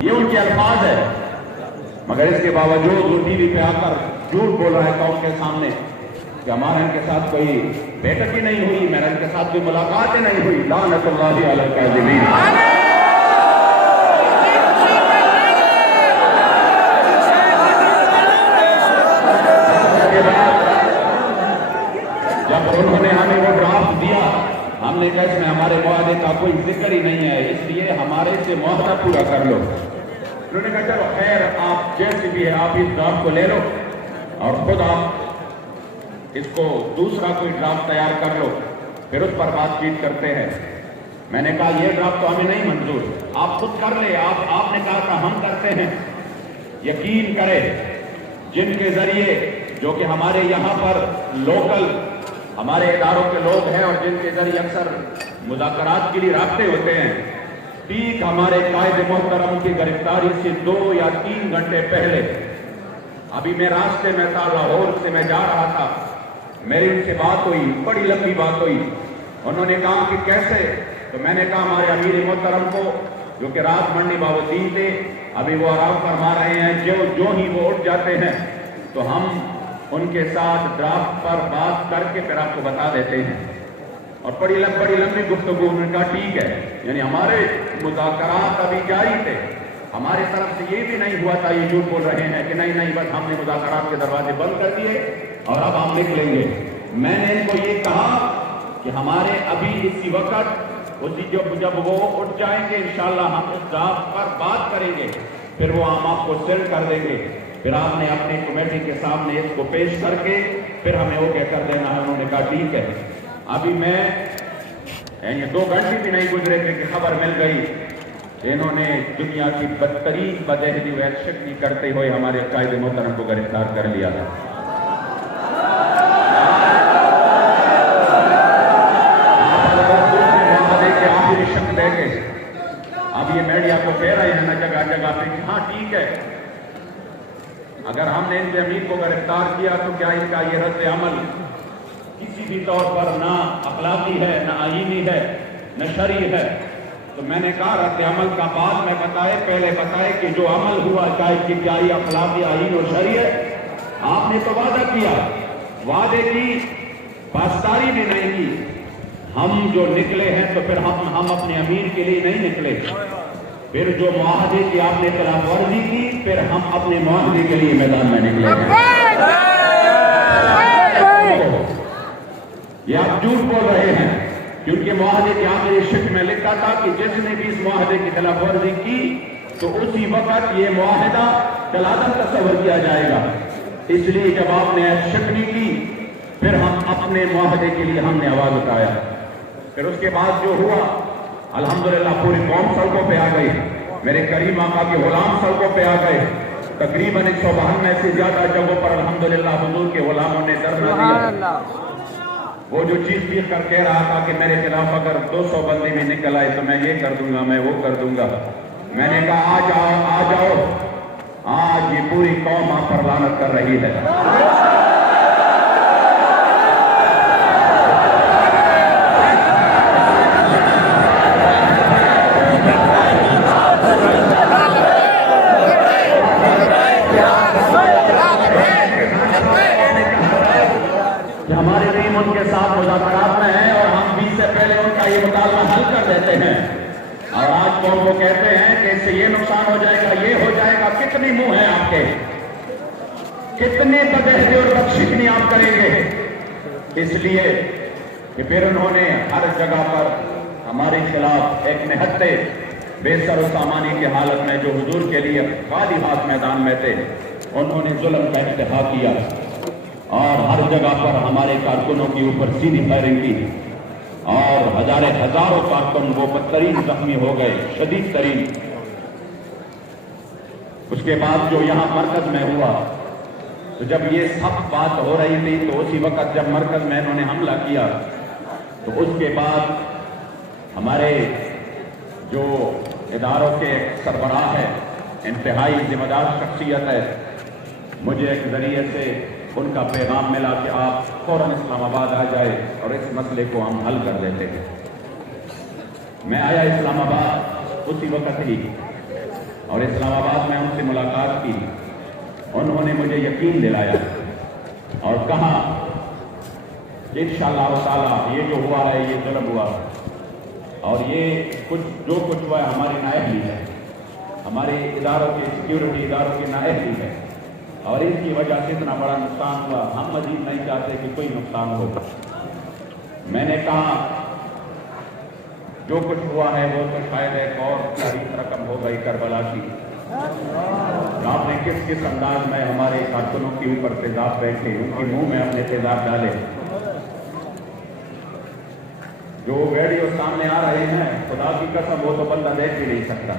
یہ ان کے الفاظ ہے، مگر اس کے باوجود وہ ٹی وی پہ آ کر جھوٹ بول رہا ہے قوم کے سامنے کہ ہمارا ان کے ساتھ کوئی بیٹھک ہی نہیں ہوئی، میرا ان کے ساتھ کوئی ملاقات ہی نہیں ہوئی۔ لعنت اللہ علی الکاذبین۔ جب انہوں نے ہمیں وہ ڈرافٹ دیا، ہم نے کہا اس میں ہمارے معاہدے کا کوئی ذکر ہی نہیں ہے، اس لیے ہمارے سے معاہدہ پورا کر لو۔ انہوں نے کہا چلو خیر، آپ جیسے بھی ہے آپ اس ڈرافٹ کو لے لو اور خود آپ اس کو دوسرا کوئی ڈرافٹ تیار کر لو، پھر اس پر بات چیت کرتے ہیں۔ میں نے کہا یہ ڈرافٹ تو ہمیں نہیں منظور، آپ خود کر لیں۔ آپ نے کہا تھا ہم کرتے ہیں۔ یقین کرے جن کے ذریعے جو کہ ہمارے یہاں پر لوکل ہمارے اداروں کے لوگ ہیں اور جن کے ذریعے اکثر مذاکرات کے لیے رابطے ہوتے ہیں، ٹھیک ہمارے قائد محترم کی گرفتاری سے 2 یا 3 گھنٹے پہلے ابھی میں راستے میں تھا، لاہور سے میں جا رہا تھا، میری ان سے بات ہوئی، بڑی لمبی بات ہوئی۔ انہوں نے کہا کہ کیسے؟ تو میں نے کہا ہمارے امیر محترم کو جو کہ رات منڈی باودین تھے، ابھی وہ آرام فرما رہے ہیں، جو ہی وہ اٹھ جاتے ہیں تو ہم ان کے ساتھ ڈرافٹ پر بات کر کے پھر آپ کو بتا دیتے ہیں۔ اور بڑی لمبی گفتگو۔ انہوں نے کہا ٹھیک ہے، یعنی ہمارے مذاکرات ابھی جاری تھے، ہماری طرف سے یہ بھی نہیں ہوا تھا یہ جھوٹ بول رہے ہیں کہ نہیں بس ہم نے مذاکرات کے دروازے بند کر دیے اور اب ہم نکلیں گے۔ میں نے ان کو یہ کہا کہ ہمارے ابھی اسی وقت جب وہ اٹھ جائیں گے انشاءاللہ ہم اس ڈرافٹ پر بات کریں گے، پھر وہ ہم آپ کو سینڈ کر دیں گے، پھر آپ نے اپنی کمیٹی کے سامنے اس کو پیش کر کے پھر ہمیں اوکے کر دینا ہے۔ انہوں نے کہا ٹھیک ہے۔ ابھی میں یعنی 2 گھنٹے بھی نہیں گزرے تھے کہ خبر مل گئی کہ انہوں نے دنیا کی بدترین بدہضی و یکشکتی کرتے ہوئے ہمارے قائد محترم کو گرفتار کر لیا تھا۔ اب یہ میڈیا کو کہہ رہے ہیں نا جگہ جگہ پہ کہ ہاں ٹھیک ہے، اگر ہم نے ان کے امیر کو گرفتار کیا تو کیا ان کا یہ رد عمل کسی بھی طور پر نہ اخلاقی ہے، نہ آئینی ہے، نہ شرعی ہے؟ تو میں نے کہا رد عمل کا بعد میں پہلے بتائے کہ جو عمل ہوا چاہے کہ کیا یہ اخلاقی، آئین اور شرعی ہے؟ آپ نے تو وعدہ کیا، وعدے کی پاسداری بھی نہیں کی۔ ہم جو نکلے ہیں تو پھر ہم اپنے امیر کے لیے نہیں نکلے، پھر جو معاہدے کی آپ نے خلاف ورزی کی پھر ہم اپنے معاہدے کے لیے میدان میں نکلے ہیں۔ یہ آپ جھوٹ بول رہے ہیں، کیونکہ معاہدے کے آخری شق میں لکھا تھا کہ جس نے بھی اس معاہدے کی خلاف ورزی کی تو اسی وقت یہ معاہدہ کالعدم تصور کیا جائے گا۔ اس لیے جب آپ نے شک نہیں کی پھر ہم اپنے معاہدے کے لیے ہم نے آواز اٹھایا۔ پھر اس کے بعد جو ہوا الحمدللہ پوری قوم سڑکوں پہ آ گئی، میرے کریم آقا کے غلام سڑکوں پہ آ گئے، تقریباً 152 سے زیادہ جگہوں پر الحمدللہ حضور کے غلاموں نے دھرنا دیا۔ وہ جو چیز پیر کر کہہ رہا تھا کہ میرے خلاف اگر 200 بندے بھی نکل آئے تو میں یہ کر دوں گا، میں وہ کر دوں گا، میں نے کہا آ جاؤ، آج یہ پوری قوم آپ پر لعنت کر رہی ہے۔ ہمارے ٹیم ان کے ساتھ مذاکرات میں ہیں اور ہم 20 سے پہلے ان کا یہ مطالبہ حل کر دیتے ہیں، اور آج قوم کو کہتے ہیں کہ اس سے یہ نقصان ہو جائے گا، یہ ہو جائے گا۔ کتنی منہ ہیں آپ کے، کتنی بدہضی اور بدشکنی آپ کریں گے؟ اس لیے کہ پھر انہوں نے ہر جگہ پر ہمارے خلاف ایک نہتے بے سر و سامانی کی حالت میں جو حضور کے لیے خالی ہاتھ میدان میں تھے، انہوں نے ظلم کا انتہا کیا اور ہر جگہ پر ہمارے کارکنوں کے اوپر سیدھی فائرنگ کی اور ہزاروں کارکن وہ بدترین زخمی ہو گئے، شدید ترین۔ اس کے بعد جو یہاں مرکز میں ہوا تو جب یہ سب بات ہو رہی تھی تو اسی وقت جب مرکز میں انہوں نے حملہ کیا تو اس کے بعد ہمارے جو اداروں کے سربراہ ہے، انتہائی ذمہ دار شخصیت ہے، مجھے ایک ذریعے سے ان کا پیغام ملا کہ آپ فوراً اسلام آباد آ جائے اور اس مسئلے کو ہم حل کر دیتے ہیں۔ میں آیا اسلام آباد اسی وقت ہی اور اسلام آباد میں ان سے ملاقات کی. انہوں نے مجھے یقین دلایا اور کہا کہ انشاءاللہ تعالیٰ یہ جو ہوا ہے یہ ظلم ہوا اور یہ جو کچھ ہوا ہے ہماری نااہلی ہے, ہمارے اداروں کے سیکیورٹی اداروں کی نااہلی ہے اور اس کی وجہ سے اتنا بڑا نقصان ہوا. ہم مزید نہیں چاہتے کہ کوئی نقصان ہو. میں نے کہا جو کچھ ہوا ہے وہ تو شاید ایک اور تاریخ رقم ہو گئی کربلا کی. آپ نے کس انداز میں ہمارے کارکنوں کے اوپر تیزاب بیٹھے, ان کے منہ میں اپنے تیزاب ڈالے. جو ویڈیو سامنے آ رہے ہیں خدا کی قسم وہ تو بندہ دیکھ بھی نہیں سکتا.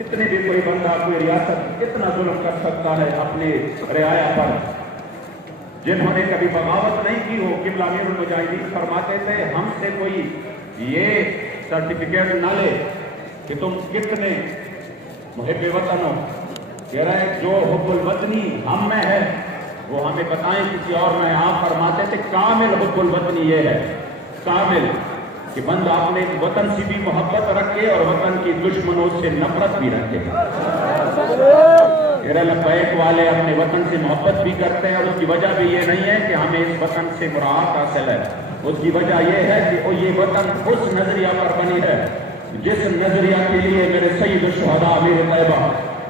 اتنے بھی کوئی بندہ کوئی ریاست اتنا ظلم کر سکتا ہے اپنی رعایا پر, جنہوں نے کبھی بغاوت نہیں کی ہو. قبلہ امیر المجاہدین فرماتے تھے ہم سے کوئی یہ سرٹیفکیٹ نہ لے کہ تم کتنے محب وطن ہو, کہہ رہے جو حب الوطنی ہم میں ہے وہ ہمیں بتائیں کسی اور میں. آپ فرماتے تھے کامل حب الوطنی یہ ہے, کامل کہ بندہ اپنے وطن سے بھی محبت رکھے اور وطن کی دشمنوں سے نفرت بھی رکھے. لبیک والے اپنے وطن سے محبت بھی کرتے ہیں اور اس کی وجہ بھی یہ نہیں ہے کہ ہمیں اس وطن سے مراعات حاصل ہے. اس کی وجہ یہ ہے کہ یہ وطن اس نظریہ پر بنی ہے جس نظریہ کے لیے میرے سید الشہداء امیر طیبہ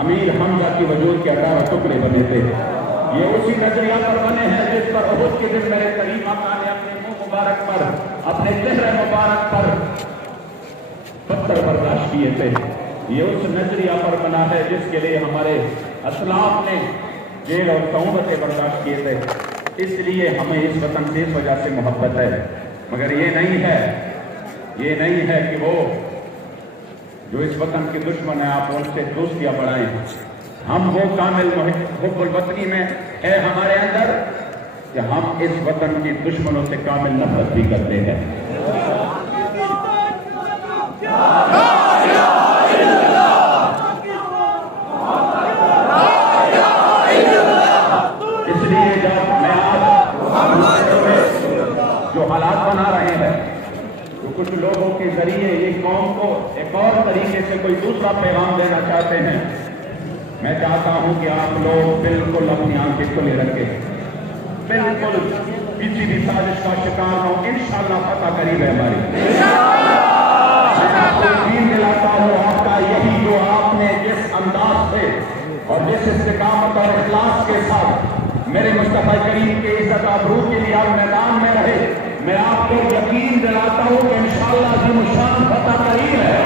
امیر حمزہ کی وجود کے 18 ٹکڑے بنے تھے. یہ اسی نظریہ پر بنے ہیں جس پر احد کے دن میرے کریم آقا نے اپنے منہ مبارک پر اپنے چہرے مبارک پر پتھر برداشت کیے تھے. یہ اس نظریہ پر بنا ہے جس کے لیے ہمارے اسلاف نے جیل اور صعوبتیں برداشت کیے تھے. اس لیے ہمیں اس وطن سے اس وجہ سے محبت ہے. مگر یہ نہیں ہے کہ وہ جو اس وطن کے دشمن ہیں آپ ان سے دوستیاں بڑھائیں. ہم وہ کامل حب الوطنی میں ہے ہمارے اندر کہ ہم اس وطن کی دشمنوں سے کامل نفرت بھی کرتے ہیں. اس لیے جب میں آج جو حالات بنا رہے ہیں تو کچھ لوگوں کے ذریعے یہ قوم کو ایک اور طریقے سے کوئی دوسرا پیغام دینا چاہتے ہیں, میں چاہتا ہوں کہ آپ لوگ بالکل اپنی آنکھیں کھلے رکھیں, بالکل کسی بھی سازش کا شکار ہو. انشاءاللہ فتح قریب ہے ہماری. میں آپ کو یقین دلاتا ہوں آپ کا یہی جو آپ نے جس انداز سے اور جس استقامت اور اخلاص کے ساتھ میرے مصطفیٰ کریم کے عزت آبرو کے لیے آپ میدان میں رہے, میں آپ کو یقین دلاتا ہوں کہ انشاءاللہ عظیم الشان فتح قریب ہے.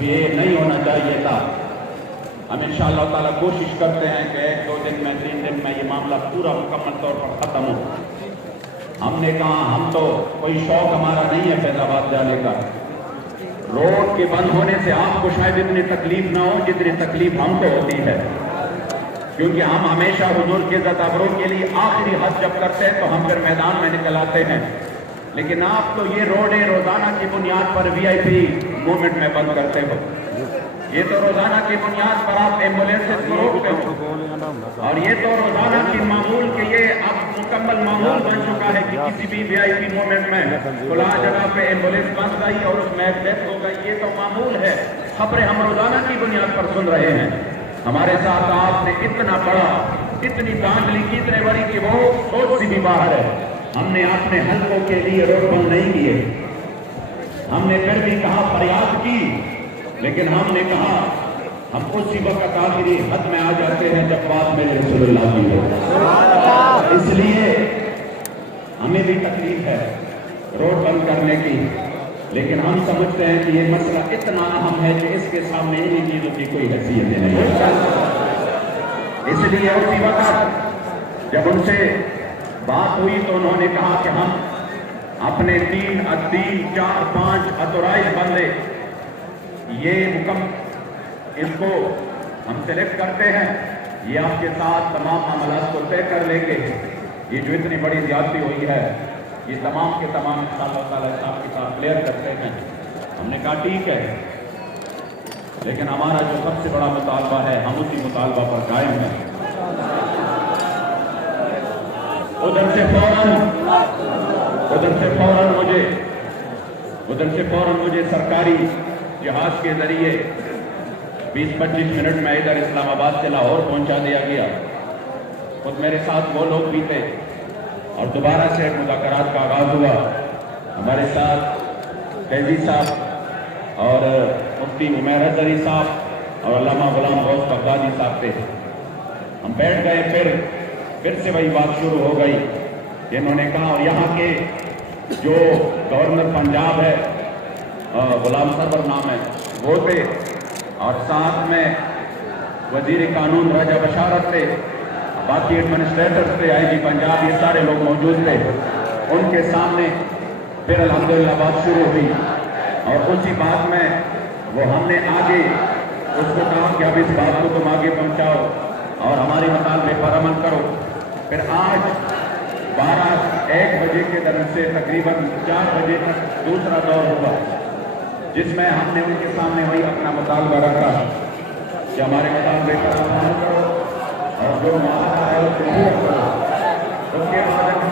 یہ نہیں ہونا چاہیے تھا. ہم انشاءاللہ تعالیٰ کوشش کرتے ہیں کہ 1 2 دن میں 3 دن میں یہ معاملہ پورا مکمل طور پر ختم ہو. ہم نے کہا ہم تو کوئی شوق ہمارا نہیں ہے فیض آباد جانے کا. روڈ کے بند ہونے سے آپ کو شاید اتنی تکلیف نہ ہو جتنی تکلیف ہم کو ہوتی ہے, کیونکہ ہم ہمیشہ حضور کے عزت آبرو کے لیے آخری حد جب کرتے ہیں تو ہم پھر میدان میں نکل آتے ہیں. لیکن آپ تو یہ روڈیں روزانہ کی بنیاد پر وی آئی پی موومنٹ میں بند کرتے ہو. یہ تو روزانہ کی بنیاد پر آپ ایمبولینس کو روکتے ہو, اور یہ تو روزانہ کی معمول کے یہ اب مکمل معمول بن چکا ہے کہ کسی بھی وی آئی پی موومنٹ میں کھلا جگہ پہ ایمبولینس بن گئی اور اس میں ڈیتھ ہو گئی. یہ تو معمول ہے, خبریں ہم روزانہ کی بنیاد پر سن رہے ہیں. ہمارے ساتھ آپ نے اتنا بڑا اتنی دھاندلی کی اتنے بڑی کہ وہ سوچ سے بھی باہر ہے. ہم نے اپنے حلقوں کے لیے روڈ بند نہیں کیے, ہم نے پھر بھی کہا فریاد کی, لیکن ہم نے کہا ہم اسی وقت آخری حد میں آ جاتے ہیں جب بات میں رسول اللہ کی ہو. اس لیے ہمیں بھی تکلیف ہے روڈ بند کرنے کی, لیکن ہم سمجھتے ہیں کہ یہ مسئلہ اتنا اہم ہے کہ اس کے سامنے انہیں چیزوں کی کوئی حیثیت نہیں ہے. اس لیے اسی وقت جب ان سے بات ہوئی تو انہوں نے کہا کہ ہم اپنے 3 4 5 اتورائز بندے یہ اس کو ہم سلیکٹ کرتے ہیں، یہ آپ کے ساتھ تمام معاملات کو طے کر لیں گے، یہ جو اتنی بڑی زیادتی ہوئی ہے یہ تمام کے تمام انشاءاللہ تعالیٰ صاحب کے ساتھ کلیئر کرتے ہیں۔ ہم نے کہا ٹھیک ہے، لیکن ہمارا جو سب سے بڑا مطالبہ ہے ہم اسی مطالبہ پر قائم ہیں۔ ادھر سے فوراً مجھے سرکاری جہاز کے ذریعے 20-25 منٹ میں ادھر اسلام آباد سے لاہور پہنچا دیا گیا۔ خود میرے ساتھ وہ لوگ بھی تھے اور دوبارہ سے مذاکرات کا آغاز ہوا۔ ہمارے ساتھ قیدی صاحب اور مفتی عمیر اظہری صاحب اور علامہ غلام غوث بغدادی صاحب تھے۔ ہم بیٹھ گئے، پھر سے وہی بات شروع ہو گئی کہ انہوں نے کہا، اور یہاں کے جو گورنر پنجاب ہے غلام سرور نام ہے وہ تھے، اور ساتھ میں وزیر قانون راجہ بشارت تھے، باقی ایڈمنسٹریٹر تھے، آئی جی پنجاب، یہ سارے لوگ موجود تھے۔ ان کے سامنے پھر الحمدللہ بات شروع ہوئی، اور اسی بات میں وہ ہم نے آگے اس کو کہا کہ اب اس بات کو تم آگے پہنچاؤ اور ہمارے مطالبے پر عمل کرو۔ پھر آج 12-1 بجے کے درمیان سے تقریباً 4 بجے تک دوسرا دور ہوا، جس میں ہم نے ان کے سامنے وہی اپنا مطالبہ رکھا کہ ہمارے مطالبے پر عمل کرو اور جو معاہدہ ہے اس کو پورا کرو۔ اس کے بعد